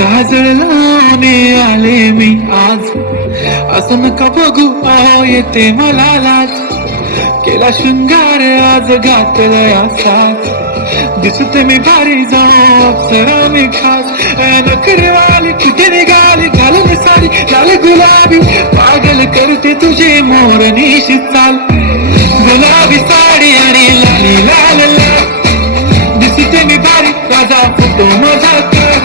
काजळ लावून आले मी आज, असं नका बघू अहो येते मला लाज. केला शृंगार आज घातला साज, दिसते मी भारी जाऊ अप्सरा मी खास. नखरेवाली कुठे निघाली घालून सारी लाल गुलाबी, पागल करते तुझे मोरनीशी चाल. गुलाबी साडी आणि लाली लाल लाल, दिसते मी भारी राजा फोटो माझा कर.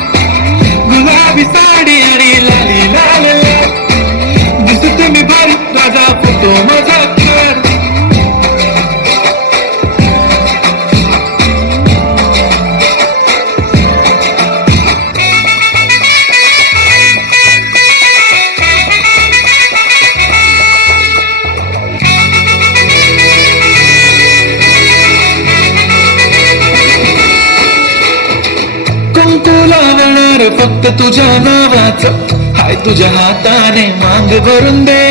गुलाबी साडी आणि लाली लाल लाल, दिसते मी भारी राजा फोटो माझा कर. लावणार फक्त तुझ्या नावाचं, हाय तुझ्या हाताने मांग भरून दे.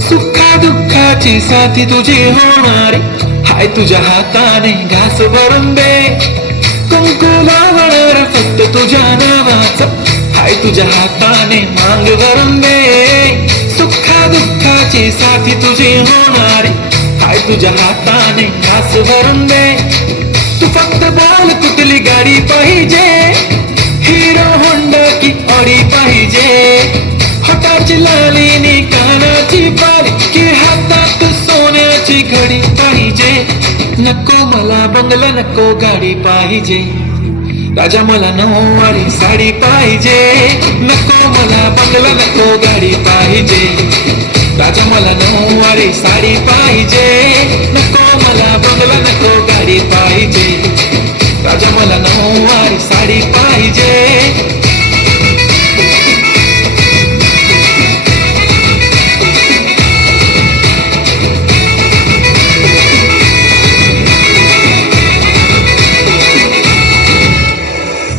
सुखा दुःखाची साथी तुझी होणारी, हाय तुझ्या हाताने घास भरून दे. कुंकू लावणार फक्त तुझ्या नावाचं, हाय तुझ्या हाताने मांग भरून दे. सुखा दुःखाची साथी तुझी होणारी, हाय तुझ्या हाताने घास भरून दे. तू फक्त बोल कुठली गाडी पाहिजे, हिरो होंडा की ऑडी पाहिजे. हाताची लालीनी कानाची बाली, की हातात सोन्याची घडी पाहिजे. नको मला बंगला नको गाडी पाहिजे, राजा मला नऊवारी साडी पाहिजे. नको मला बंगला नको गाडी पाहिजे, राजा मला नऊवारी साडी पाहिजे. नको मला बंगला नको गाडी पाहिजे, राजा मला नऊवारी साडी पाहिजे.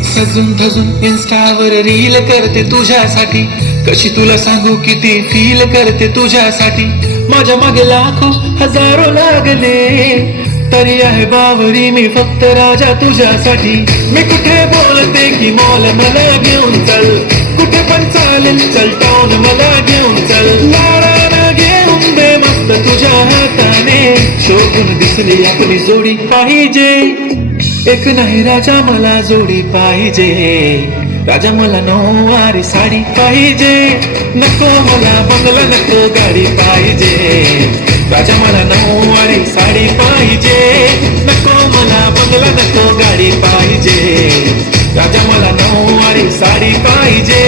सजून धजून इन्स्टावर रील करते तुझ्यासाठी, कशी तुला सांगू किती फील करते तुझ्यासाठी. माझ्या मागे लाखो हजारो लागले, तरी आहे बावरी मी फक्त राजा तुझ्यासाठी. मी कुठे बोलते की मॉल मला घेऊन चल, कुठे पण चालेल चल टाऊन मला घेऊन चल. लाडानं घेऊन दे मस्त तुझ्या हाताने, शोभून दिसली आपली जोडी पाहिजे. एक नाही राजा मला जोडी पाहिजे, राजा मला नऊवारी साडी पाहिजे. नको मला बंगला नको गाडी पाहिजे, राजा मला नऊवारी साडी पाहिजे. नको मला बंगला नको गाडी पाहिजे, राजा मला नऊवारी साडी पाहिजे.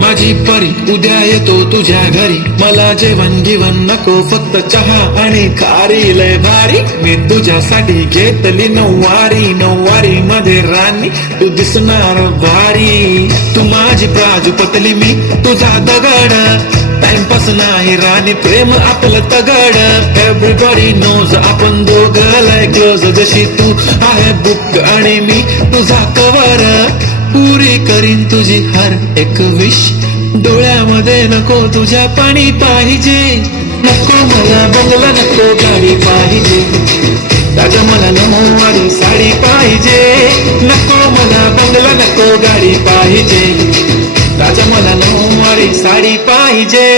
माझी परी उद्या येतो तुझ्या घरी, मला जेवण घेवण नको फक्त चहा आणि खारी लय भारी. मी तुझ्यासाठी घेतली नऊवारी, नऊवारी मध्ये राणी तू दिसणार भारी. तू माझी प्राजूपतली मी तुझा दगड, टाइमपास नाही राणी प्रेम आपलं तगड. एव्हरीबॉडी नोज आपण दोघं लय क्लोज, जशी तू आहे बुक आणि मी तुझा कवर. पुरी करीन तुझी हर एक विश, डोळ्यामध्ये नको तुझ्या पाणी पाहिजे. नको मला बंगला नको गाडी पाहिजे, राजा मला नऊवारी साडी पाहिजे. नको मला बंगला नको गाडी पाहिजे, राजा मला नऊवारी साडी पाहिजे.